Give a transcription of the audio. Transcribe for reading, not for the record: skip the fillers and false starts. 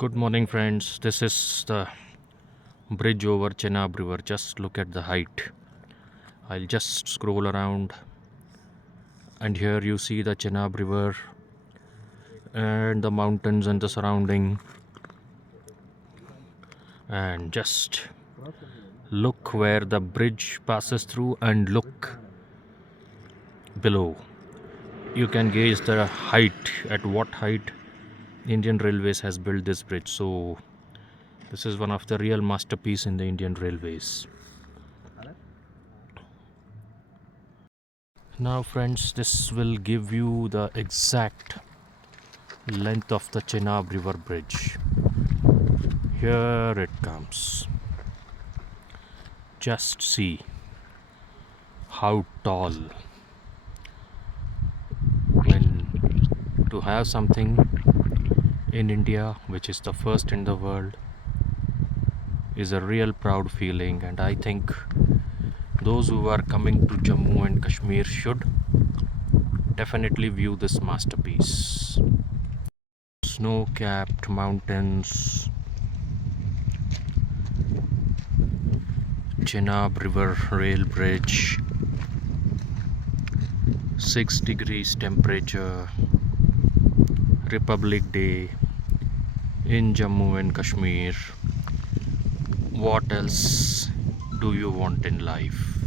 Good morning, friends. This is the bridge over Chenab River. Just look at the height. I'll just scroll around, and here you see the Chenab River and the mountains and the surrounding. And just look where the bridge passes through, and look below. You can gauge the height, at what height Indian Railways has built this bridge. So this is one of the real masterpiece in the Indian Railways. Now friends, this will give you the exact length of the Chenab River Bridge. Here it comes. Just see how tall. When to have something in India which is the first in the world is a real proud feeling, and I think those who are coming to Jammu and Kashmir should definitely view this masterpiece. Snow-capped mountains, Chenab River Rail Bridge, 6 degrees temperature, Republic Day in Jammu and Kashmir. What else do you want in life?